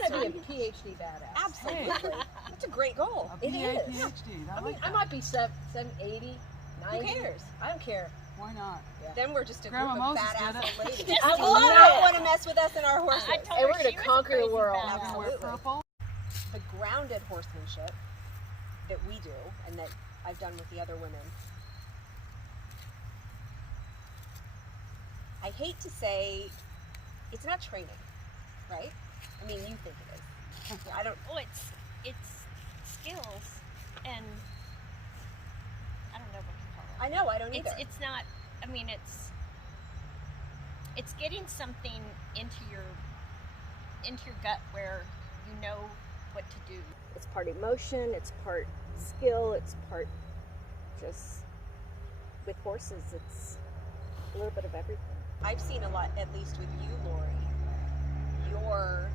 want to be a PhD badass. Absolutely. That's a great goal. It is. PhD. I mean, I might be 80, 90. Who cares? I don't care. Why not? Yeah. Then we're just a Grandma group of Moses badass did it. old ladies. Yes, I do love not it. want to mess with us and our horses. I told And her we're going she to was a conquer the crazy world. badass. You wear Absolutely. purple? The grounded horsemanship that we do and that I've done with the other women, I hate to say it's not training, right? I mean, you think it is. I don't. Oh, it's skills, and I don't know what to call it. I know. I don't either. It's not. I mean, it's getting something into your gut where you know what to do. It's part emotion, it's part skill, it's part just, with horses, it's a little bit of everything. I've seen a lot, at least with you, Lori, your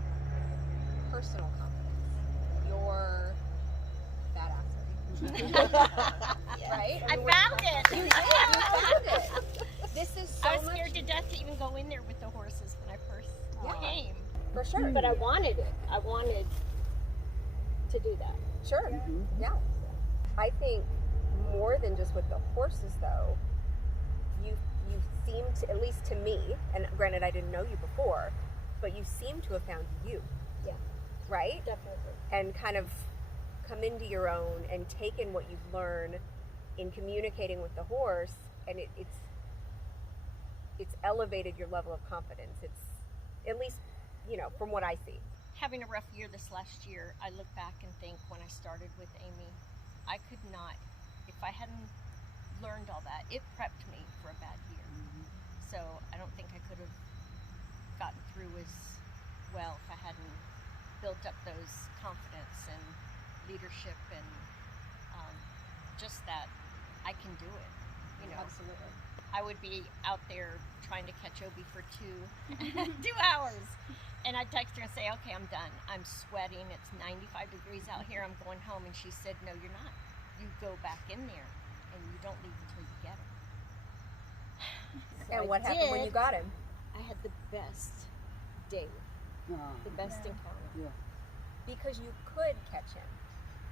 personal confidence, your badassery. Right? I mean, found it. You did. You found it. This is so I was much. scared to death to even go in there with the horses when I first came. For sure. But I wanted it. I wanted to do that. Sure. Yeah. I think more than just with the horses, though, you seem to, at least to me, and granted I didn't know you before, but you seem to have found you. Yeah. Right? Definitely. And kind of come into your own and taken what you've learned in communicating with the horse, and it's elevated your level of confidence. It's, at least, you know, from what I see. Having a rough year this last year, I look back and think when I started with Amy, I could not, if I hadn't learned all that, it prepped me for a bad year. So I don't think I could have gotten through as well if I hadn't built up those confidence and leadership and just that I can do it. You know, Absolutely. I would be out there trying to catch Obie for 2 hours. And I'd text her and say, okay, I'm done. I'm sweating. It's 95 degrees out here. I'm going home. And she said, no, you're not. You go back in there and you don't leave until you get him. And what happened when you got him? I had the best day, the best encounter. Yeah. Because you could catch him.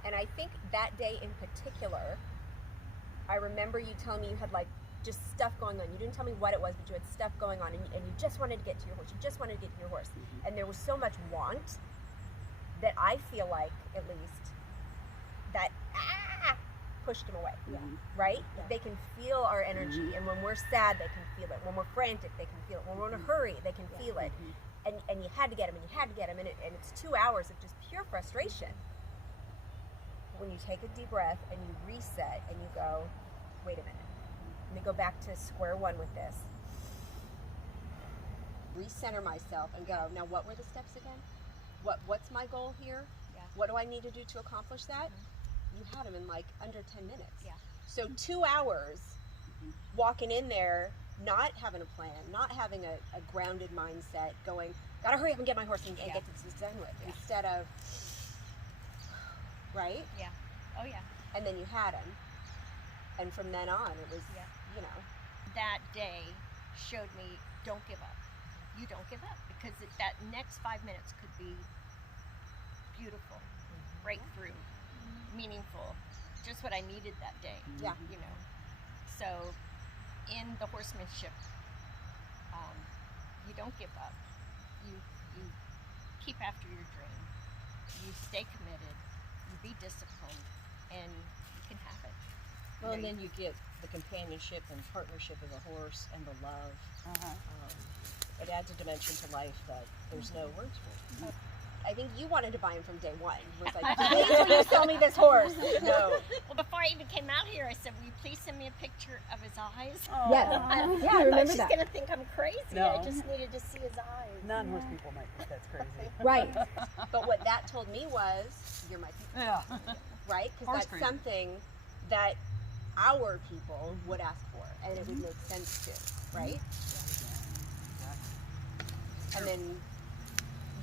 And I think that day in particular, I remember you telling me you had like just stuff going on. You didn't tell me what it was, but you had stuff going on, and you just wanted to get to your horse. You just wanted to get to your horse. And there was so much want that I feel like, at least, that pushed him away. Yeah. Right? Yeah. They can feel our energy, and when we're sad, they can feel it. When we're frantic, they can feel it. When we're in a hurry, they can feel it. And you had to get him, and you had to get him, and it's 2 hours of just pure frustration. When you take a deep breath and you reset and you go, wait a minute. Let me go back to square one with this. Recenter myself and go, now what were the steps again? What's my goal here? Yeah. What do I need to do to accomplish that? You had him in like under 10 minutes. Yeah. So 2 hours walking in there, not having a plan, not having a grounded mindset, going, gotta hurry up and get my horse and get this done with, instead of, right? Yeah. Oh, yeah. And then you had him. And from then on, it was, you know. That day showed me, don't give up. You don't give up, because that next 5 minutes could be beautiful, breakthrough, meaningful, just what I needed that day. Yeah. You know. So in the horsemanship, you don't give up. You keep after your dream. You stay committed. You be disciplined, and you can have it. Well, and then you get the companionship and partnership of the horse and the love. It adds a dimension to life that there's no words for. I think you wanted to buy him from day one. It was like, please will you sell me this horse? No. Well, before I even came out here, I said, will you please send me a picture of his eyes? Yeah, I remember She's that. going to think I'm crazy. No. I just needed to see his eyes. Non-horse people might think that's crazy. Right. But what that told me was, you're my people, Yeah. right? Because Horse that's crazy. something that our people would ask for, and it would make sense to, right? And then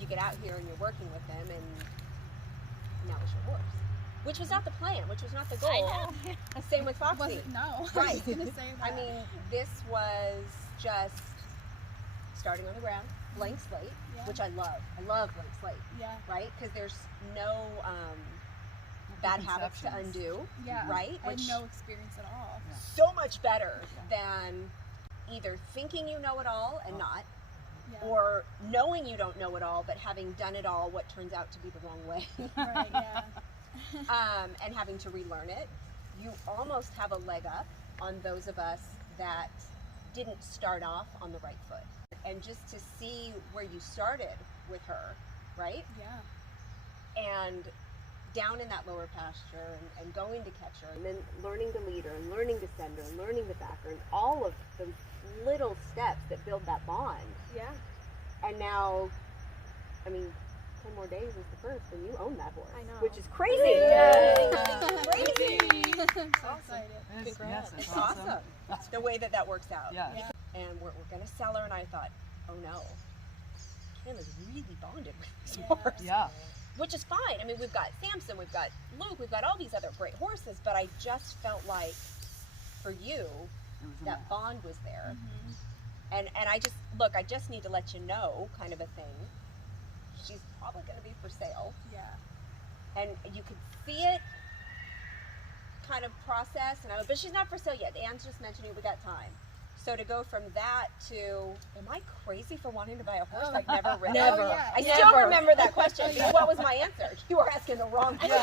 you get out here and you're working with them, and now it's your horse. Which was not the plan, which was not the goal. I know. Same with Foxy. Wasn't, no. Right. I was gonna say that. I mean, this was just starting on the ground, blank slate. which I love. I love blank slate, Yeah. right? Because there's no bad habits to undo, Yeah. right? I had no experience at all. So much better than either thinking you know it all and not, Yeah. or knowing you don't know it all but having done it all what turns out to be the wrong way. Right, yeah. And having to relearn it. You almost have a leg up on those of us that didn't start off on the right foot. And just to see where you started with her, right? Yeah. And down in that lower pasture and going to catch her, and then learning to lead her and learning to send her and learning to back her, and all of those little steps that build that bond. Yeah. And now, I mean, 10 more days is the first, and you own that horse. I know. Which is crazy. Crazy. I'm so excited. Yes, It's awesome. The way that works out. Yeah. Yeah. And we're going to sell her, and I thought, oh no, Kim is really bonded with this Yeah. horse. Yeah. Which is fine. I mean, we've got Samson, we've got Luke, we've got all these other great horses, but I just felt like for you, It was a that match. bond was there. Mm-hmm. And I just need to let you know, kind of a thing. She's probably going to be for sale. Yeah. And you could see it kind of process, but she's not for sale yet. Anne's just mentioning we got time. So to go from that to, am I crazy for wanting to buy a horse I've never ridden? Never. Oh, yeah. I still remember that question. Because what was my answer? You were asking the wrong question.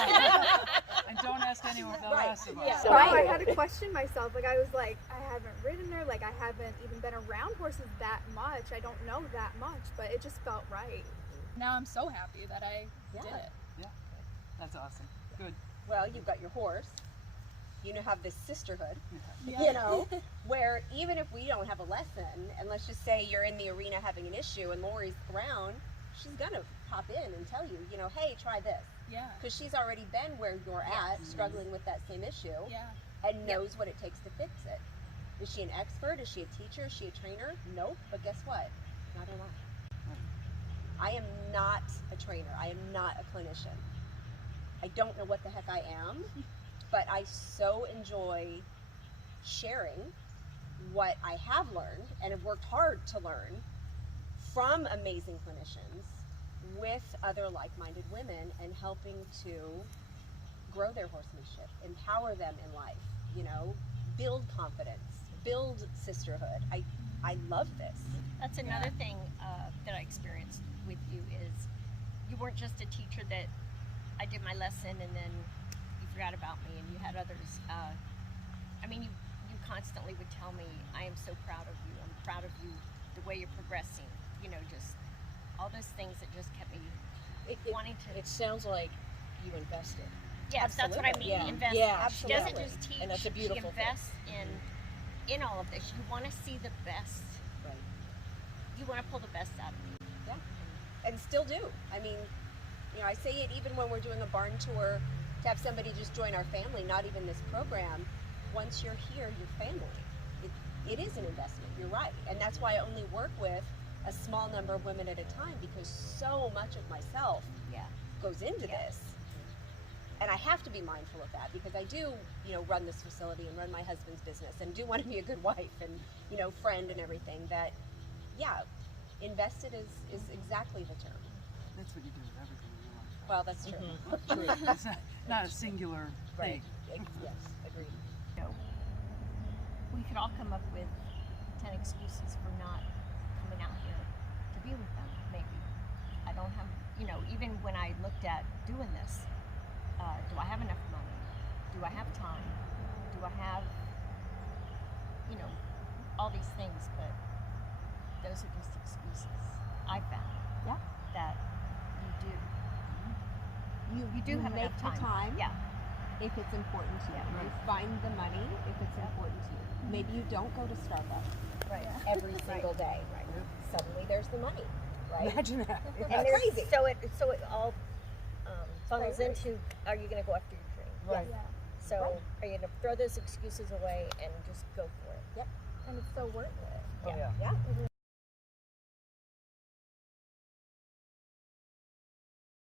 And don't ask anyone Right. else about Yeah. it. So No, I- I had to question myself. Like, I was like, I haven't ridden her. Like, I haven't even been around horses that much. I don't know that much, but it just felt right. Now I'm so happy that I did it. That's awesome. Good. Well, you've got your horse. You know, have this sisterhood, Yeah. you know, where even if we don't have a lesson, and let's just say you're in the arena having an issue and Lori's around, she's going to pop in and tell you, you know, hey, try this. Yeah. Because she's already been where you're at, struggling with that same issue, Yeah. and knows what it takes to fix it. Is she an expert? Is she a teacher? Is she a trainer? Nope. But guess what? Neither am I. I am not a trainer. I am not a clinician. I don't know what the heck I am, but I so enjoy sharing what I have learned and have worked hard to learn from amazing clinicians with other like-minded women, and helping to grow their horsemanship, empower them in life, you know, build confidence, build sisterhood. I love this. That's another thing that I experienced with you is you weren't just a teacher that I did my lesson and then you forgot about me, and you had others. I mean, you constantly would tell me, I am so proud of you. I'm proud of you, the way you're progressing. You know, just all those things that just kept me wanting to. It sounds like you invested. Yes, that's what I mean. Yeah. Invest. Yeah, She doesn't absolutely. just teach. And that's a beautiful She invests in all of this. You want to see the best. Right. You want to pull the best out of me. Yeah, and still do. I mean, you know, I say it even when we're doing a barn tour, to have somebody just join our family, not even this program. Once you're here, you're family. It is an investment, you're right. And that's why I only work with a small number of women at a time, because so much of myself goes into this. And I have to be mindful of that, because I do, you know, run this facility and run my husband's business and do want to be a good wife and, you know, friend and everything. That, yeah, invested is exactly the term. That's what you do with everything in your life. Well, that's true. True. It's not a singular Right. thing. Yes, agreed. We could all come up with 10 excuses for not coming out here to be with them, maybe. I don't have, you know, even when I looked at doing this, do I have enough money? Do I have time? Do I have, you know, all these things? But those are just excuses, I found. Yeah. That you do. You do have make enough the time. Yeah. If it's important to you. You find the money if it's important to you. Maybe you don't go to Starbucks Right. every single day. Right. Suddenly there's the money, right? Imagine that. That's And there's- crazy. So it all funnels Right. into, are you going to go after your dream? Right. Yeah. So Right. are you going to throw those excuses away and just go for it? Yep. And it's so worth it. Oh, yeah. Yeah.